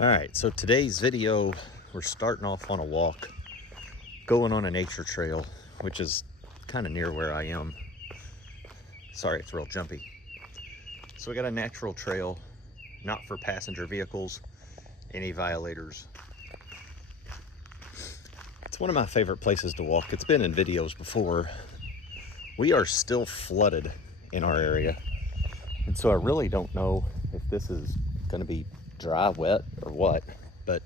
All right, so today's video, we're starting off on a walk, going on a nature trail, which is kind of near where I am. Sorry, it's real jumpy. So we got a natural trail, not for passenger vehicles, any violators. It's one of my favorite places to walk. It's been in videos before. We are still flooded in our area. And so I really don't know if this is gonna be dry, wet, or what, but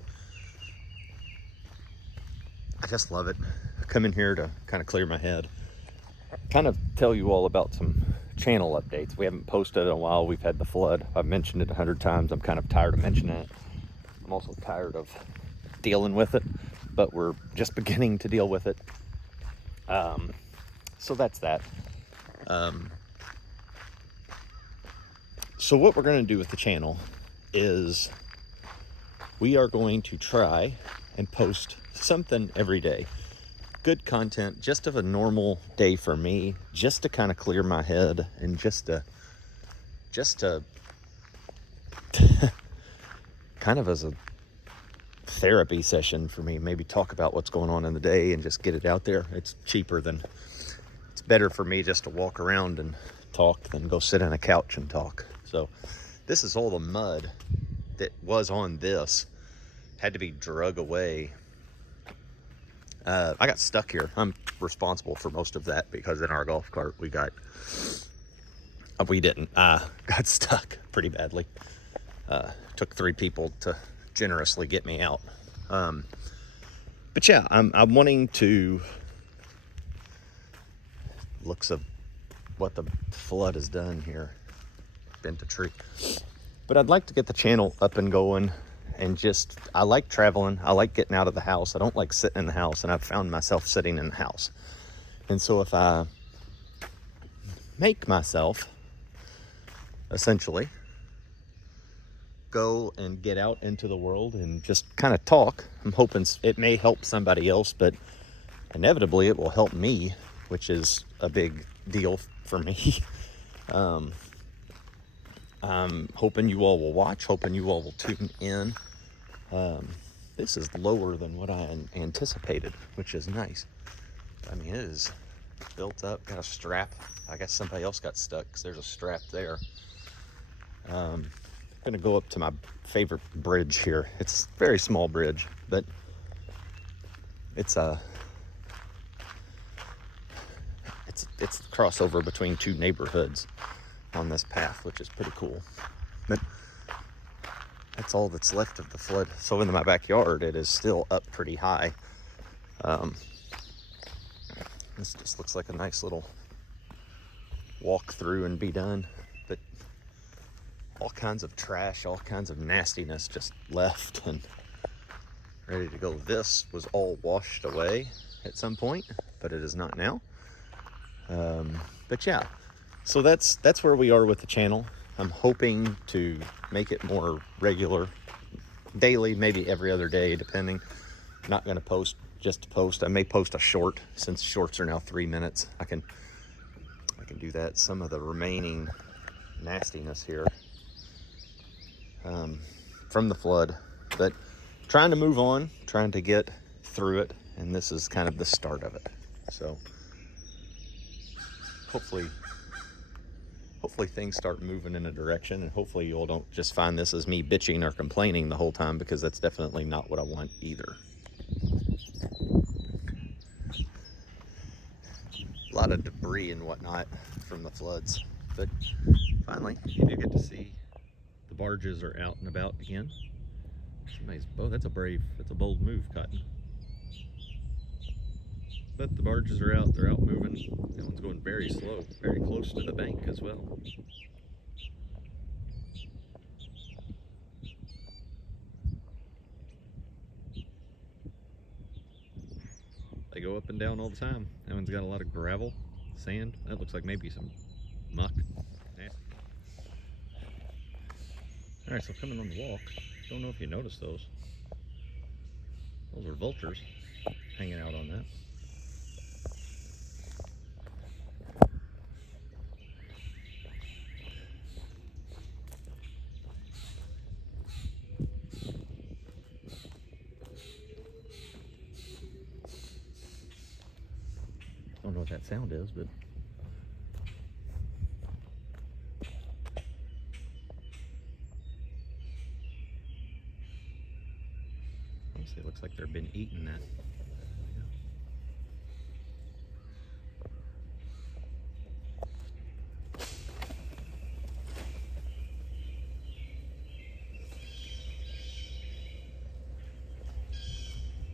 I just love it. I come in here to kind of clear my head, kind of tell you all about some channel updates. We haven't posted in a while. We've had the flood. I've mentioned it 100 times. I'm kind of tired of mentioning it. I'm also tired of dealing with it, but we're just beginning to deal with it. So that's that. So what we're going to do with the channel is we are going to try and post something every day. Good content, just of a normal day for me, just to kind of clear my head and just to kind of as a therapy session for me, maybe talk about what's going on in the day and just get it out there. It's better for me just to walk around and talk than go sit on a couch and talk. So this is all the mud that was on this, had to be drug away. I got stuck here. I'm responsible for most of that because in our golf cart I got stuck pretty badly. Took 3 people to generously get me out. But yeah, I'm wanting to looks of what the flood has done here. Bent a tree. But I'd like to get the channel up and going, and I like traveling. I like getting out of the house. I don't like sitting in the house, and I've found myself sitting in the house. And so if I make myself essentially go and get out into the world and just kind of talk, I'm hoping it may help somebody else, but inevitably it will help me, which is a big deal for me. I'm hoping you all will watch, hoping you all will tune in. This is lower than what I anticipated, which is nice. I mean, it is built up, got a strap. I guess somebody else got stuck because there's a strap there. I'm gonna go up to my favorite bridge here. It's a very small bridge, but it's a crossover between 2 neighborhoods on this path, which is pretty cool. But that's all that's left of the flood. So in my backyard, it is still up pretty high. This just looks like a nice little walk through and be done. But all kinds of trash, all kinds of nastiness just left and ready to go. This was all washed away at some point, but it is not now. But yeah, so that's where we are with the channel. I'm hoping to make it more regular, daily, maybe every other day, depending. I'm not going to post just to post. I may post a short, since shorts are now 3 minutes. I can do that. Some of the remaining nastiness here from the flood, but trying to move on, trying to get through it, and this is kind of the start of it. So hopefully things start moving in a direction, and hopefully you all don't just find this as me bitching or complaining the whole time, because that's definitely not what I want either. A lot of debris and whatnot from the floods, but finally you do get to see the barges are out and about again. That's a bold move, Cotton. But the barges are out, they're out moving. That one's going very slow, very close to the bank as well. They go up and down all the time. That one's got a lot of gravel, sand. That looks like maybe some muck. Nasty. All right, so coming on the walk, don't know if you noticed those. Those are vultures hanging out on that. what that sound is, but honestly, it looks like they've been eating that.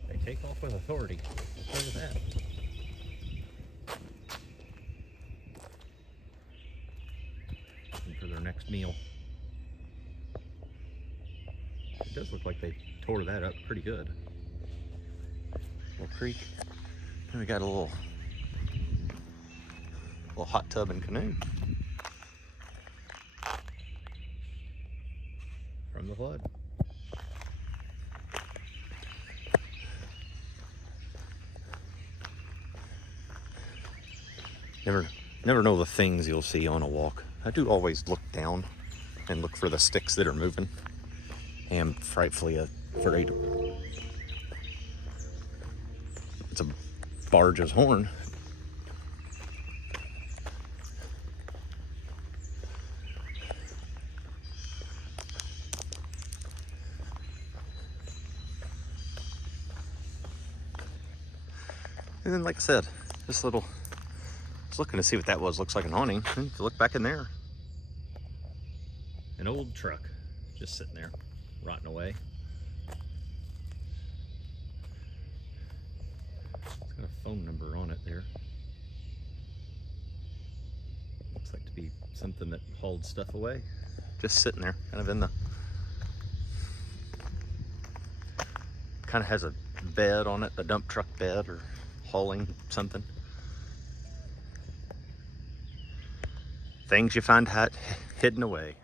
They take off with authority. I'll tell you that. For their next meal. It does look like they tore that up pretty good. Little creek. And we got a little hot tub and canoe from the flood. Never know the things you'll see on a walk. I do always look down and look for the sticks that are moving. I am frightfully afraid. It's a barge's horn. And then, like I said, this little, I was looking to see what that was. Looks like an awning. And if you look back in there, an old truck just sitting there, rotting away. It's got a phone number on it there. Looks like to be something that hauled stuff away. Just sitting there, kind of in the, kind of has a bed on it, a dump truck bed or hauling something. Things you find hidden away.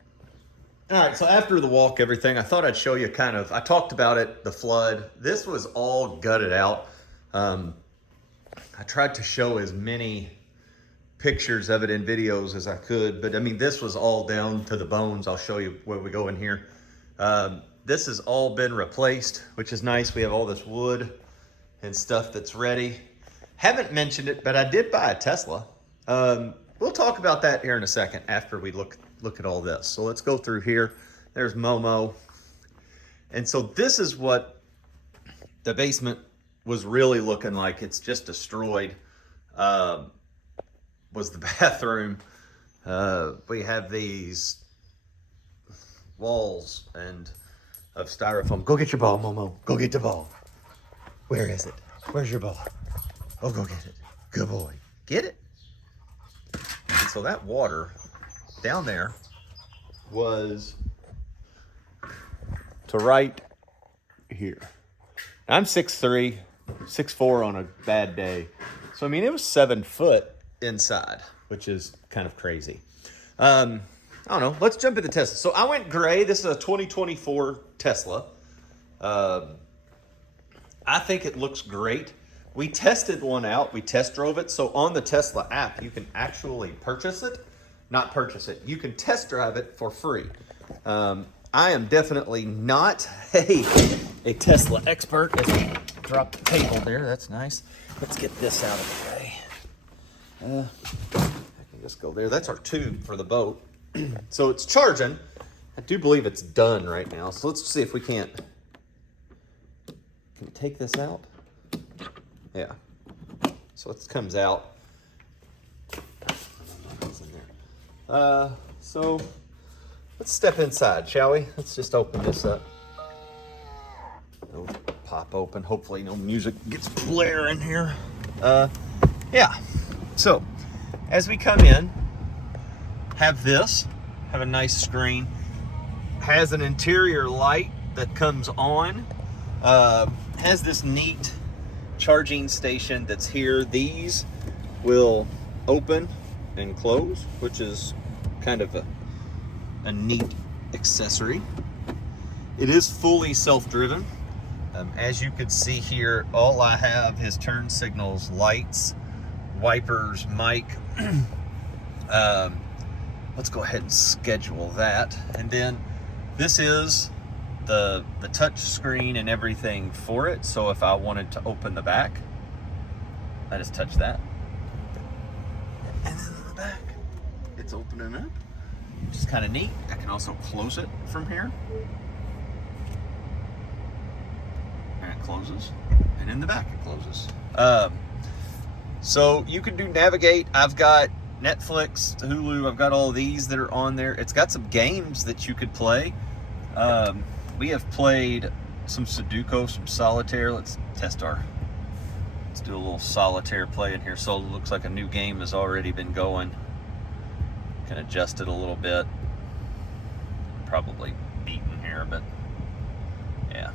All right, so after the walk, everything, I thought I'd show you kind of, I talked about it, the flood. This was all gutted out. I tried to show as many pictures of it in videos as I could, but I mean, this was all down to the bones. I'll show you where we go in here. This has all been replaced, which is nice. We have all this wood and stuff that's ready. Haven't mentioned it, but I did buy a Tesla. We'll talk about that here in a second after we look at all this. So let's go through here. There's Momo. And so this is what the basement was really looking like. It's just destroyed. Was the bathroom. We have these walls and of styrofoam. Go get your ball, Momo. Go get the ball. Where is it? Where's your ball? Oh, go get it. Good boy. Get it. And so that water down there was to right here. I'm 6'3", 6'4" on a bad day. So, I mean, it was 7 foot inside, which is kind of crazy. I don't know. Let's jump into Tesla. So I went gray. This is a 2024 Tesla. I think it looks great. We tested one out. We test drove it. So on the Tesla app, you can actually purchase it. Not purchase it. You can test drive it for free. I am definitely not a Tesla expert. As I drop the table there, that's nice. Let's get this out of the way. I can just go there. That's our tube for the boat. So it's charging. I do believe it's done right now. So let's see if we can we take this out? Yeah. So it comes out. So let's step inside, shall we? Let's just open this up. It'll pop open. Hopefully no music gets blaring here. Yeah. So as we come in, have a nice screen. Has an interior light that comes on. Has this neat charging station that's here. These will open and close, which is kind of a neat accessory. It is fully self-driven. As you can see here, all I have is turn signals, lights, wipers, mic. Let's go ahead and schedule that. And then this is the touch screen and everything for it. So if I wanted to open the back, I just touch that. And then on the back, it's opening up, which is kind of neat. I can also close it from here. And it closes. And in the back it closes. So you can do navigate. I've got Netflix, Hulu, I've got all these that are on there. It's got some games that you could play. We have played some Sudoku, some solitaire. Let's do a little solitaire play in here. So it looks like a new game has already been going. Can adjust it a little bit. Probably beaten here, but yeah.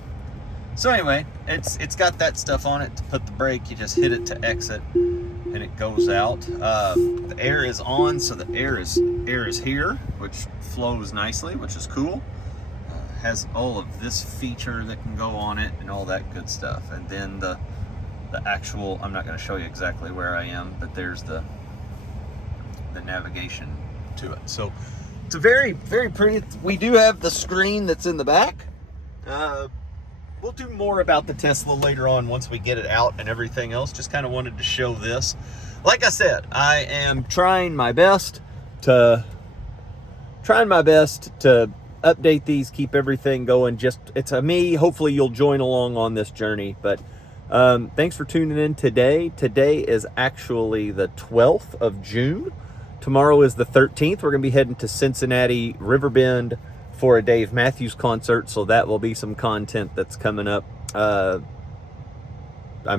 So anyway, it's got that stuff on it to put the brake. You just hit it to exit, and it goes out. The air is on, so the air is here, which flows nicely, which is cool. Has all of this feature that can go on it and all that good stuff. And then the actual, I'm not going to show you exactly where I am, but there's the navigation to it. So it's a very, very pretty. We do have the screen that's in the back. We'll do more about the Tesla later on once we get it out and everything else. Just kind of wanted to show this. Like I said, I am trying my best to update these, keep everything going. Just, it's a me. Hopefully you'll join along on this journey. But thanks for tuning in today. Today is actually the 12th of June. Tomorrow is the 13th. We're going to be heading to Cincinnati, Riverbend for a Dave Matthews concert. So that will be some content that's coming up, I'm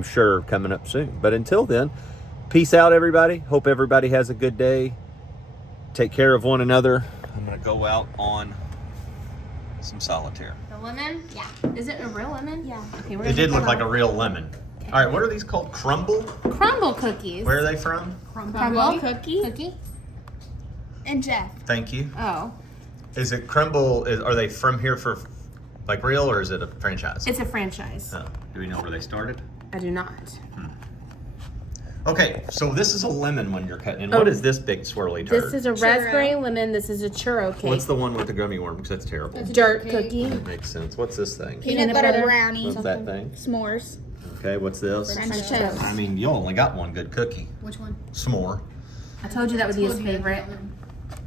sure, coming up soon. But until then, peace out, everybody. Hope everybody has a good day. Take care of one another. I'm going to go out on some solitaire. The lemon? Yeah. Is it a real lemon? Yeah. Okay, It did look like a real lemon. Okay. All right, what are these called? Crumble? Crumble cookies. Where are they from? Crumble cookie. And Jeff. Thank you. Oh. Is it Crumble? Are they from here for like real, or is it a franchise? It's a franchise. Oh, do we know where they started? I do not. Okay, so this is a lemon one you're cutting. And what is this big swirly turd? This is a raspberry lemon. This is a churro cake. What's the one with the gummy worm? Because that's terrible. Dirt cookie. That makes sense. What's this thing? Peanut butter brownie. What's that thing? S'mores. Okay, what's this? French toast. I mean, you only got one good cookie. Which one? S'more. I told you that would be his favorite.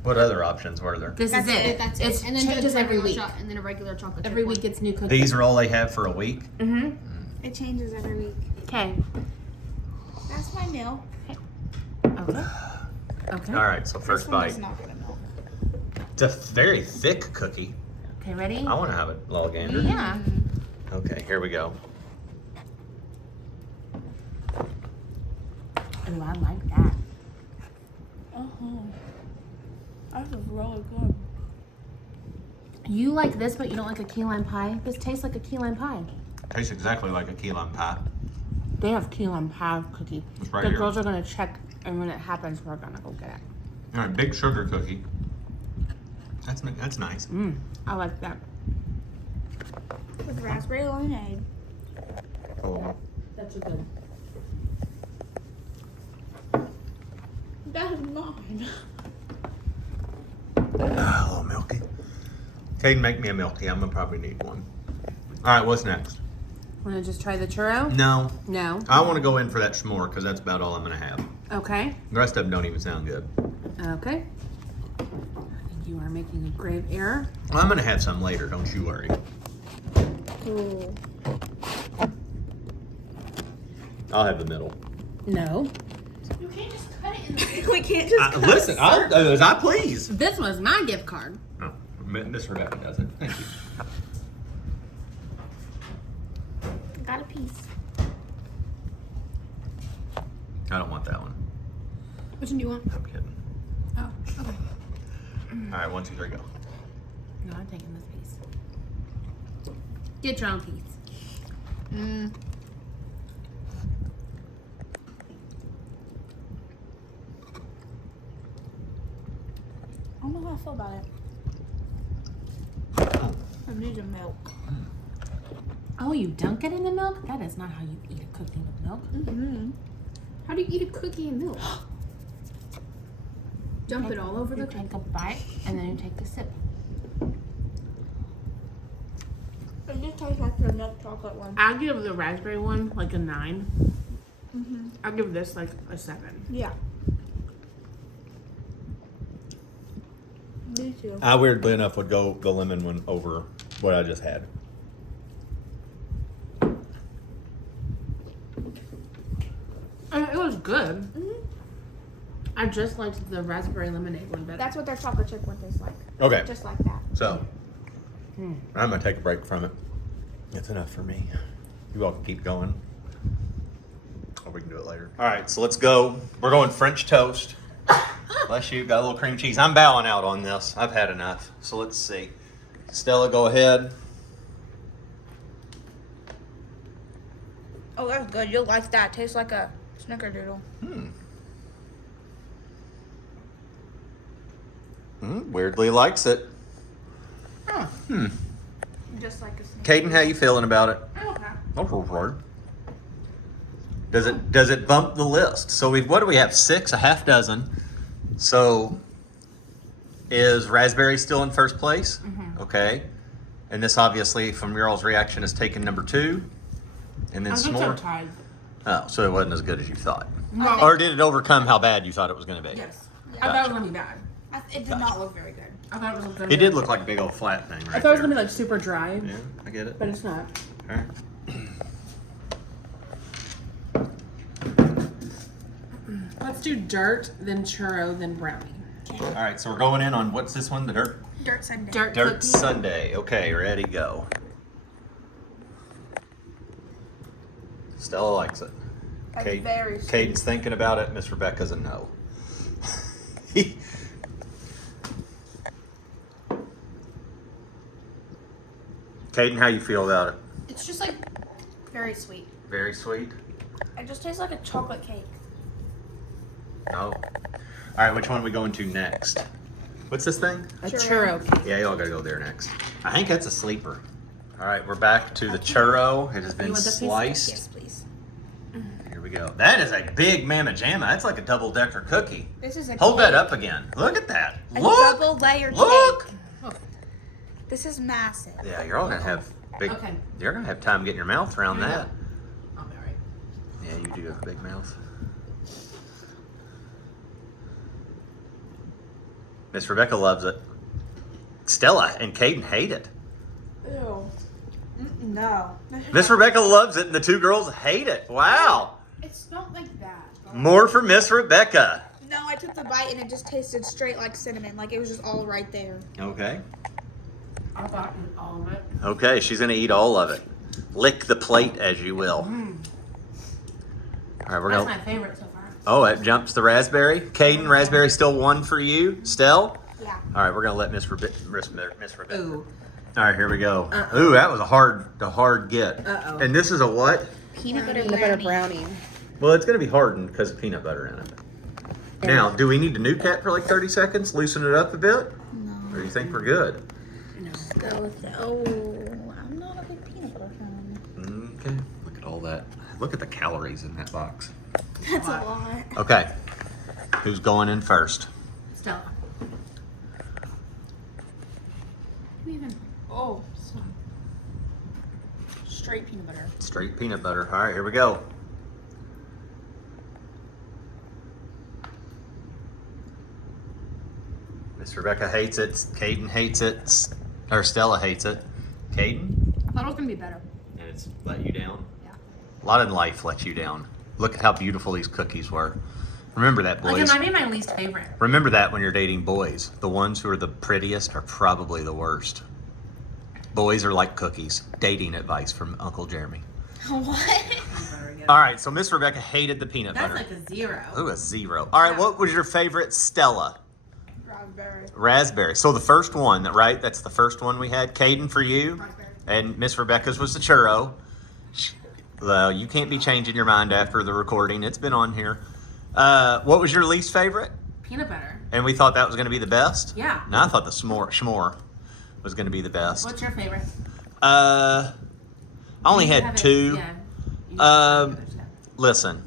What other options were there? This is it. That's It And then changes every week. And then a regular chocolate. Every chip week one. it's new cookies. These are all they have for a week? Mm-hmm. It changes every week. Okay. That's my milk. Okay. Okay. All right, so first This one bite. does not get a milk. It's a very thick cookie. Okay, ready? I want to have it, little gander. Yeah. Okay, here we go. Oh, I like that. That is really good. You like this, but you don't like a key lime pie? This tastes like a key lime pie. Tastes exactly like a key lime pie. They have key lime pie cookie. It's right The here. girls are gonna check, and when it happens, we're gonna go get it. All right, big sugar cookie. That's nice. I like that. With raspberry lemonade. Oh, That's a good. That is mine. a little milky. Caden, make me a milky. I'm gonna probably need one. All right, what's next? Wanna just try the churro? No, No. I want to go in for that s'more because that's about all I'm gonna have. Okay. The rest of them don't even sound good. Okay. I think you are making a grave error. Well, I'm gonna have some later. Don't you worry. Cool. I'll have the middle. No. You can't just cut it in the We can't just cut Listen, I'll do as I please. This was my gift card. Oh, Miss Rebecca does it. Thank you. Got a piece. I don't want that one. Which one do you want? I'm kidding. Oh, okay. All right, 1, 2, 3, go. No, I'm taking this piece. Get your own piece. I don't know how I feel about it. I need a milk. Oh, you dunk it in the milk? That is not how you eat a cookie with milk. Mm-hmm. How do you eat a cookie in milk? Dump it all over You the take a bite and then you take a sip. It just tastes like the milk chocolate one. I'll give the raspberry one like a 9. Mm-hmm. I'll give this like a 7. Yeah. too. I weirdly enough would go the lemon one over what I just had. I mean, it was good. I just liked the raspberry lemonade one better. That's what their chocolate chip one tastes like. Okay, Just like that. so I'm gonna take a break from it. It's enough for me. You all can keep going. Or we can do it later. All right, so let's go. We're going French toast. Bless you. Got a little cream cheese. I'm bowing out on this. I've had enough. So let's see. Stella, go ahead. Oh, that's good. You'll like that. Tastes like a snickerdoodle. Weirdly likes it. Just like a snickerdoodle. Caden, how you feeling about it? Okay. Oh, does it bump the list? So what do we have? 6, a half dozen. So is raspberry still in first place? Okay. And this obviously, from your all's reaction, is taken number 2. And then I think they're s'more. tied. Oh, so it wasn't as good as you thought. No. Or did it overcome how bad you thought it was going to be? Yes. Yeah. I thought it was gonna be bad. It did not look very good. I thought it was gonna It did look like a big old flat thing, right? I thought it was there. gonna be like super dry, Yeah, I get it. but it's not. All right. Let's do dirt, then churro, then brownie. All right, so we're going in on what's this one? The dirt? Dirt Sunday. Dirt Dirt cookie. Sunday. Okay, ready, go. Stella likes it. That's Kate, very sweet. Caden's thinking about it. Miss Rebecca's a no. Caden, how you feel about it? It's just like very sweet. Very sweet? It just tastes like a chocolate cake. No. All right, which one are we going to next? What's this thing? A Churro. churro cake. Yeah, y'all gotta go there next. I think that's a sleeper. All right, we're back to the churro. It has been want this piece? sliced. Yes, please. Here we go. That is a big mamma jamma. That's like a double decker cookie. This is a Hold cake. that up again. Look at that. A Look. double layer Look. cake. This is massive. Yeah, you're all gonna have big. Okay. You're gonna have time getting your mouth around Here we that. go. I'll be alright. Yeah, you do have a big mouth. Miss Rebecca loves it. Stella and Caden hate it. Ew. No. Miss Rebecca loves it, and the 2 girls hate it. Wow. It's not like that. More for Miss Rebecca. No, I took the bite and it just tasted straight like cinnamon. Like it was just all right there. Okay. I'll eat all of it. Okay, she's gonna eat all of it. Lick the plate as you will. All right, we're That's gonna. my favorite so far. Oh, it jumps the raspberry. Caden, raspberry still 1 for you. Stell. Yeah. All right, we're gonna let Miss Rebecca. Ooh. All right, here we go. Ooh, that was a hard get. Uh-oh. And this is a what? Peanut butter Peanut butter brownie. brownie. Well, it's gonna be hardened because of peanut butter in it. Now, do we need to nuke that for like 30 seconds? Loosen it up a bit? No. Or do you think we're good? Go with the, oh, I'm not a big peanut butter fan. Okay. Look at all that. Look at the calories in that box. That's a lot. Okay. Who's going in first? Stella. Oh, straight peanut butter. Straight peanut butter. All right, here we go. Miss Rebecca hates it. Caden hates it. Or Stella hates it. Caden? I thought it was gonna be better. And it's let you down? Yeah. A lot in life let you down. Look at how beautiful these cookies were. Remember that, Like, boys. it might be my least favorite. Remember that when you're dating boys. The ones who are the prettiest are probably the worst. Boys are like cookies. Dating advice from Uncle Jeremy. What? All right, so Miss Rebecca hated the peanut That's butter. like a 0. Ooh, a 0. All right, what was your favorite, Stella? Raspberry. Raspberry. So the first one, right? That's the first one we had. Caden for you. Raspberry. And Miss Rebecca's was the churro. Well, you can't be changing your mind after the recording. It's been on here. What was your least favorite? Peanut butter. And we thought that was going to be the best? Yeah. No, I thought the s'more was going to be the best. What's your favorite? I only You had have it- 2. Yeah. You Um, have it. Listen,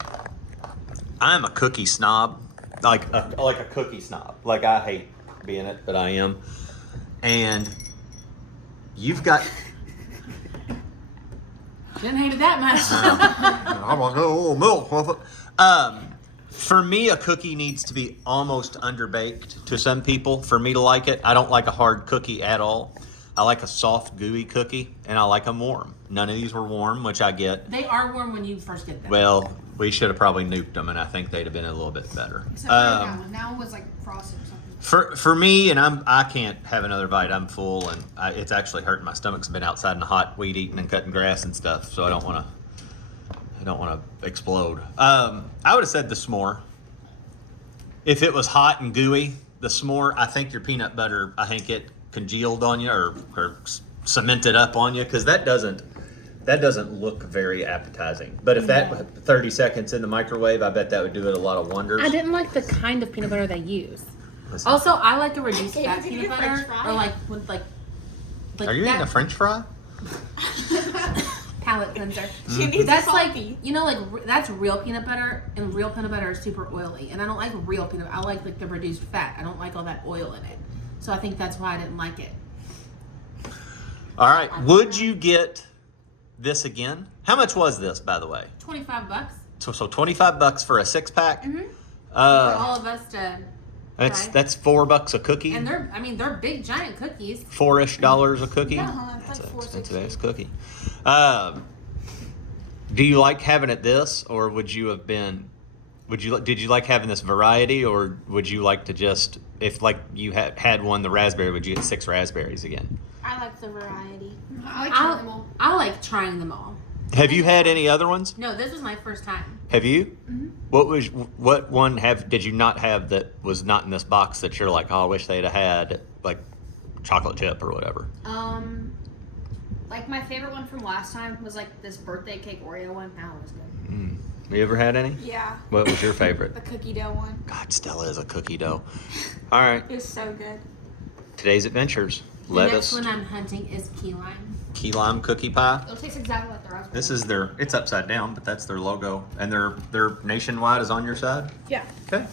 I'm a cookie snob, like a cookie snob. Like I hate being it, but I am. And you've got. Didn't hate it that much. I'm like, oh, milk with it. For me, a cookie needs to be almost underbaked to some people. For me to like it, I don't like a hard cookie at all. I like a soft, gooey cookie, and I like them warm. None of these were warm, which I get. They are warm when you first get them. Well, we should have probably nuked them, and I think they'd have been a little bit better. Except for that one. That one was like frosted or something. For me, and I can't have another bite. I'm full, and it's actually hurting my stomach's been outside in the hot, weed eating and cutting grass and stuff. So I don't want to explode. I would have said the s'more. If it was hot and gooey, the s'more. I think your peanut butter. I think it congealed on you or cemented up on you because that doesn't look very appetizing. But if that 30 seconds in the microwave, I bet that would do it a lot of wonders. I didn't like the kind of peanut butter they use. Listen. Also, I like a reduced Okay, fat did peanut you butter, French fry? or like with like. Are you eating a French fry? Palate cleanser? She needs That's a like coffee. that's real peanut butter, and real peanut butter is super oily, and I don't like real peanut. I like the reduced fat. I don't like all that oil in it, so I think that's why I didn't like it. All right. Would you get this again? How much was this, by the way? $25 So $25 for a 6-pack. for Uh, all of us to. that's try. that's $4 a cookie. And they're big giant cookies. $4-ish a cookie. Yeah, it's That's like an $4.60. expensive ass cookie. Do you like having it this, or would you have been? Did you like having this variety, or would you like to just, if like you had one the raspberry, would you get 6 raspberries again? I like the variety. I like trying them all. I like trying them all. Have you had any other ones? No, this was my first time. Have you? What one did you not have that was not in this box that you're like, oh, I wish they'd have had like chocolate chip or whatever? Like my favorite one from last time was like this birthday cake Oreo one. That one was good. Have you ever had any? Yeah, What was your favorite? the cookie dough one. God, Stella is a cookie dough. All right, It was so good. today's adventures. The Lettuce, next one I'm hunting is key lime. key lime cookie pie. It'll taste exactly like the raspberry. This is it's upside down, but that's their logo, and their nationwide is on your side. Yeah. Okay.